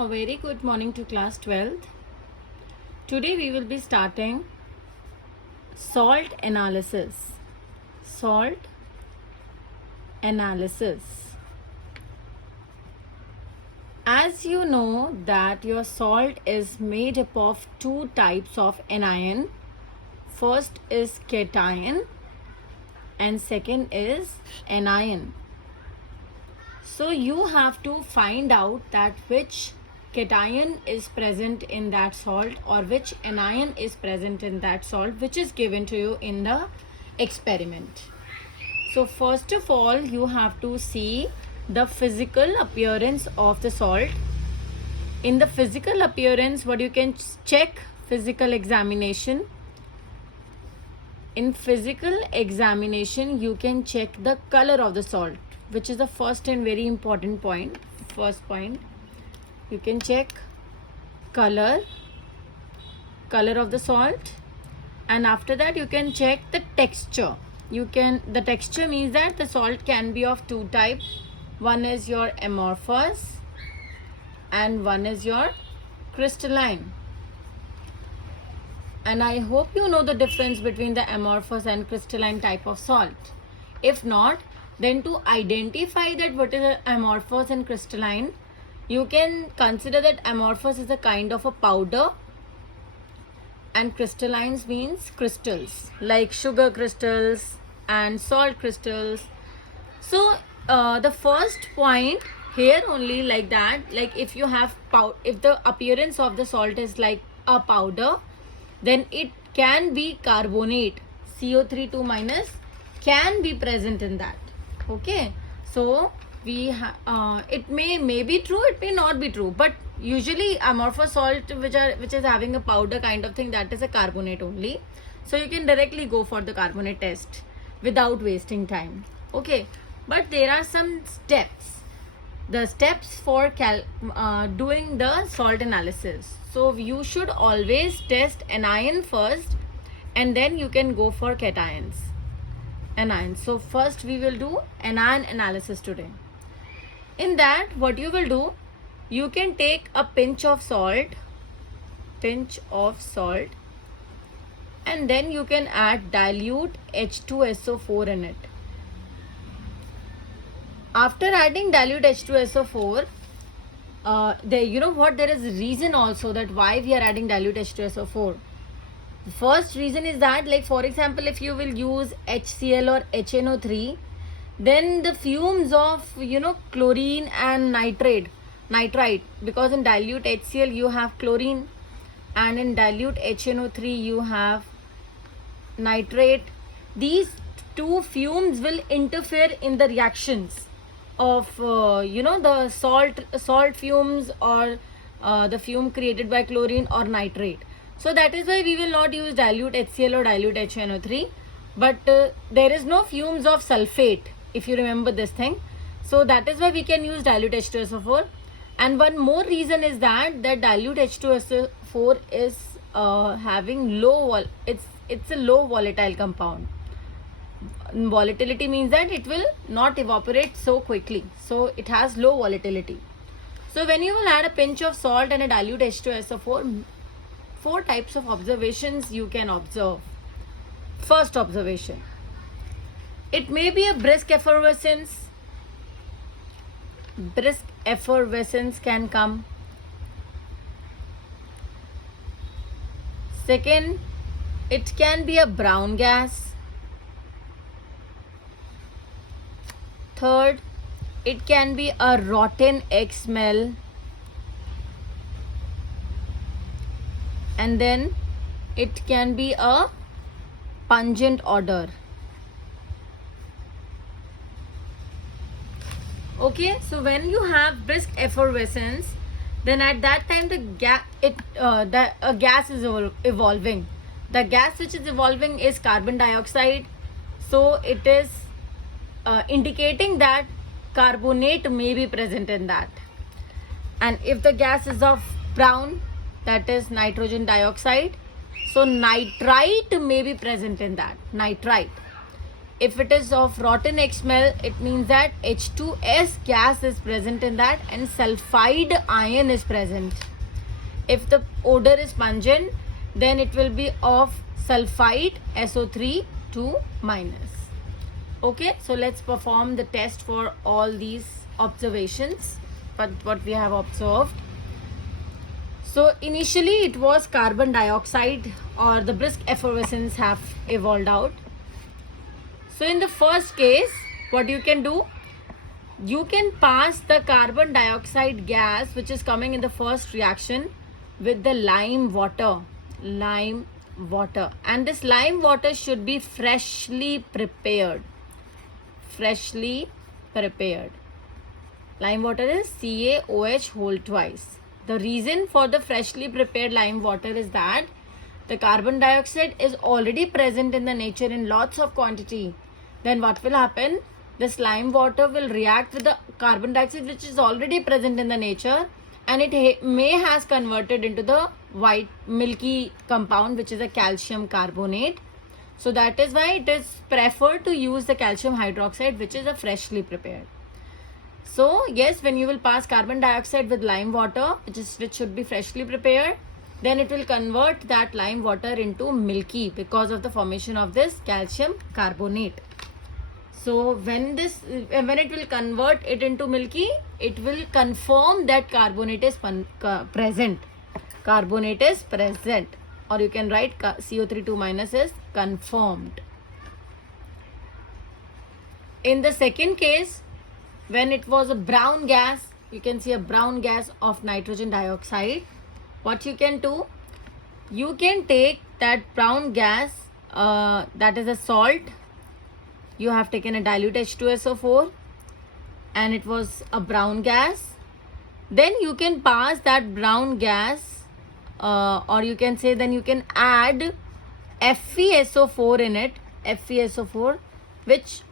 A very good morning to class 12th. Today we will be starting salt analysis. Salt analysis. As you know that your salt is made up of two types of anion. First is cation and second is anion. So you have to find out that which cation is present in that salt or which anion is present in that salt, which is given to you in the experiment. So first of all, you have to see the physical appearance of the salt. In the physical appearance, what you can check, physical examination. In physical examination, you can check the color of the salt, which is the first and very important point. First point, you can check color of the salt, and after that you can check the texture. The texture means that the salt can be of two types. One is your amorphous and one is your crystalline. And I hope you know the difference between the amorphous and crystalline type of salt. If not, then to identify that what is amorphous and crystalline, you can consider that amorphous is a kind of a powder and crystallines means crystals like sugar crystals and salt crystals. So the first point here only like that, like if you have if the appearance of the salt is like a powder, then it can be carbonate. CO3 minus can be present in that. Okay, so it may be true, it may not be true, but usually amorphous salt which is having a powder kind of thing, that is a carbonate only. So you can directly go for the carbonate test without wasting time. Okay, but there are some steps. The steps for doing the salt analysis. So you should always test anion first and then you can go for cations. Anion. So first we will do anion analysis today. In that, what you will do, you can take a pinch of salt, and then you can add dilute H2SO4 in it. After adding dilute H2SO4, there is a reason also that why we are adding dilute H2SO4. The first reason is that, like for example, if you will use HCl or HNO3, then the fumes of chlorine and nitrite, because in dilute HCl you have chlorine and in dilute HNO3 you have nitrate. These two fumes will interfere in the reactions of the salt fumes or the fume created by chlorine or nitrate. So that is why we will not use dilute HCl or dilute HNO3, but there is no fumes of sulfate, if you remember this thing. So that is why we can use dilute H2SO4. And one more reason is that dilute H2SO4 is having it's a low volatile compound. Volatility means that it will not evaporate so quickly, so it has low volatility. So when you will add a pinch of salt and a dilute H2SO4, four types of observations you can observe. First observation, it may be a brisk effervescence. Brisk effervescence can come. Second, it can be a brown gas. Third, it can be a rotten egg smell. And then it can be a pungent odor. Okay, so when you have brisk effervescence, then at that time a gas is evolving. The gas which is evolving is carbon dioxide. So it is indicating that carbonate may be present in that. And if the gas is of brown, that is nitrogen dioxide, so nitrite may be present in that. Nitrite. If it is of rotten egg smell, it means that H2S gas is present in that and sulfide ion is present. If the odor is pungent, then it will be of sulfide SO3 2 minus. Okay, so let's perform the test for all these observations, but what we have observed. So initially it was carbon dioxide or the brisk effervescence have evolved out. So in the first case, what you can do, you can pass the carbon dioxide gas which is coming in the first reaction with the lime water, and this lime water should be freshly prepared. Lime water is CaOH whole twice. The reason for the freshly prepared lime water is that the carbon dioxide is already present in the nature in lots of quantity. Then what will happen? This lime water will react with the carbon dioxide which is already present in the nature, and it may has converted into the white milky compound which is a calcium carbonate. So that is why it is preferred to use the calcium hydroxide which is a freshly prepared. So yes, when you will pass carbon dioxide with lime water which should be freshly prepared, then it will convert that lime water into milky because of the formation of this calcium carbonate. So when it will convert it into milky, it will confirm that carbonate is present. Carbonate is present, or you can write CO3 2 minus is confirmed. In the second case, when it was a brown gas, you can see a brown gas of nitrogen dioxide. What you can do, you can take that brown gas, that is a salt. You have taken a dilute H2SO4 and it was a brown gas. Then you can pass that brown gas, or you can say then you can add FeSO4 in it, FeSO4 which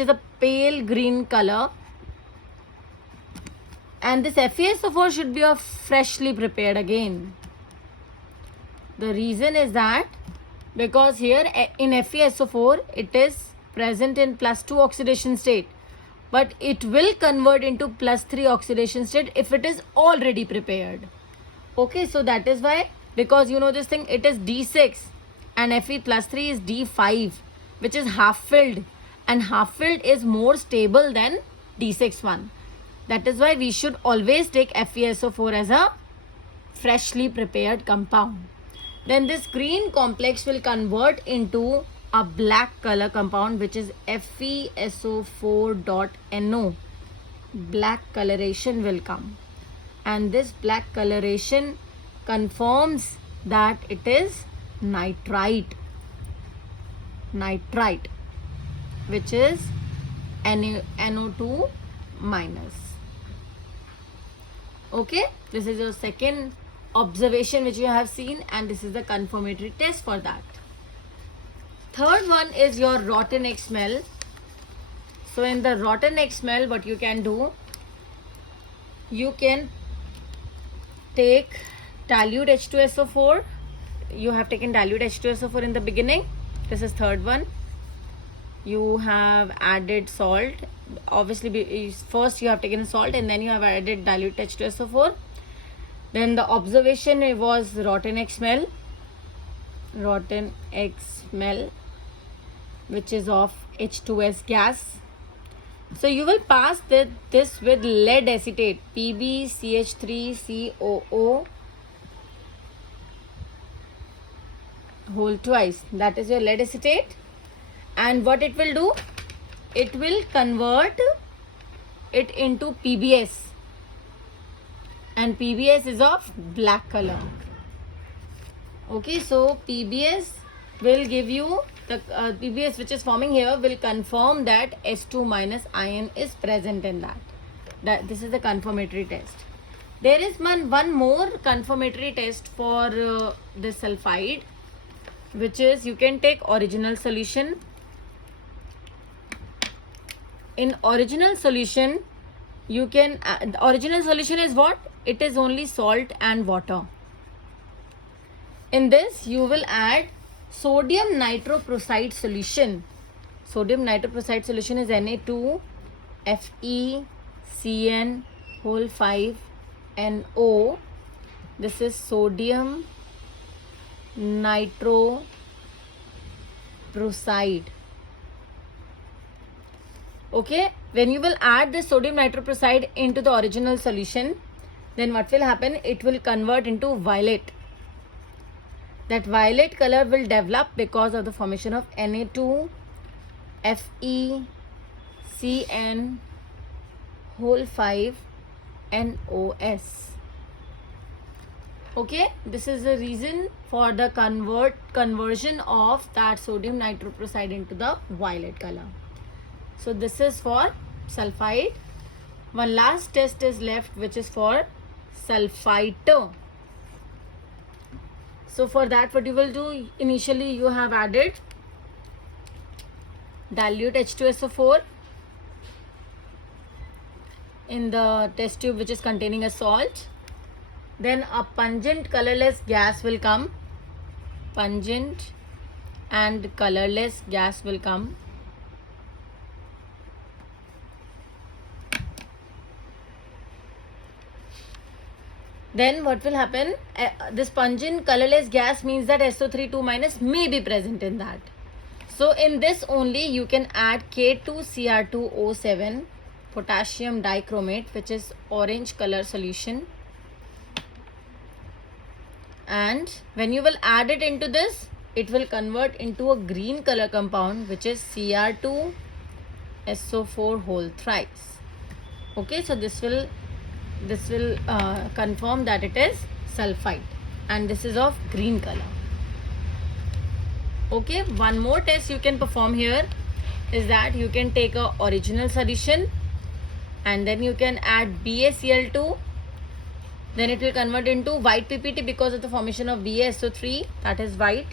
is a pale green color, and this FeSO4 should be of freshly prepared again. The reason is that because here in FeSO4 it is present in +2 oxidation state, but it will convert into +3 oxidation state if it is already prepared. Okay, so that is why, because you know this thing, it is D6 and Fe+3 is D5 which is half filled, and half filled is more stable than D6 one. That is why we should always take FeSO4 as a freshly prepared compound. Then this green complex will convert into a black color compound which is FeSO4.NO. Black coloration will come, and this black coloration confirms that it is nitrite, which is NO2 minus. Okay, this is your second observation which you have seen, and this is the confirmatory test for that. Third one is your rotten egg smell. So in the rotten egg smell, what you can do, you can take dilute H2SO4. You have taken dilute H2SO4 in the beginning. This is third one. You have added salt. Obviously, first you have taken salt and then you have added dilute H2SO4. Then the observation was rotten egg smell. Which is of H2S gas. So you will pass this with lead acetate, PbCH3COO whole twice. That is your lead acetate. And what it will do? It will convert it into PbS. And PbS is of black color. Okay, so PbS will give you the PbS which is forming here will confirm that S2 minus ion is present in that. This is the confirmatory test. There is one more confirmatory test for this sulfide, which is you can take original solution. In original solution, you can the original solution is what? It is only salt and water. In this, you will add sodium nitroprusside solution. Sodium nitroprusside solution is Na2FeCN whole 5NO. This is sodium nitroprusside. Okay, when you will add the sodium nitroprusside into the original solution, then what will happen? It will convert into violet. That violet color will develop because of the formation of Na2FeCN whole 5NOS. Okay, this is the reason for the conversion of that sodium nitroprusside into the violet color. So this is for sulfide. One last test is left, which is for sulfite. So for that, what you will do, initially you have added dilute H2SO4 in the test tube which is containing a salt. Then a pungent colorless gas will come. Pungent and colorless gas will come. Then what will happen? This pungent colorless gas means that SO3 2- may be present in that. So in this only you can add K2Cr2O7 potassium dichromate, which is orange color solution. And when you will add it into this, it will convert into a green color compound, which is Cr2SO4 whole thrice. Okay, so this will confirm that it is sulfite, and this is of green color. Okay, one more test you can perform here is that you can take a original solution and then you can add BaCl2. Then it will convert into white PPT because of the formation of BaSO3, that is white.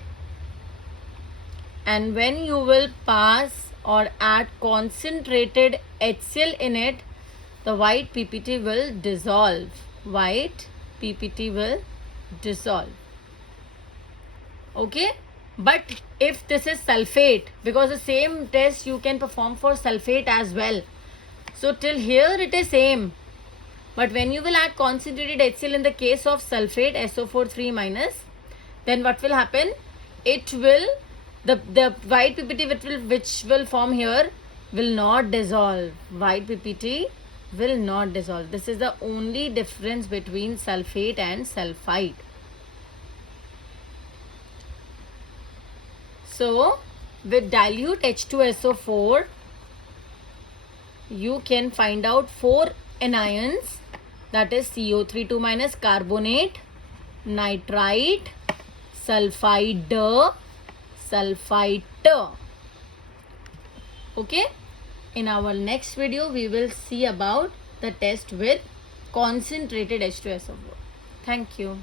And when you will pass or add concentrated HCl in it, the white PPT will dissolve. White PPT will dissolve. Okay, but if this is sulfate, because the same test you can perform for sulfate as well. So till here it is same. But when you will add concentrated HCl in the case of sulfate, SO4 3-, then what will happen? It will, the white PPT which will form here will not dissolve. White PPT will not dissolve. This is the only difference between sulfate and sulfite. So with dilute H2SO4, you can find out 4 anions, that is CO3 2-, carbonate, nitrite, sulfide, sulfite. Okay, in our next video we will see about the test with concentrated H2SO4. Thank you.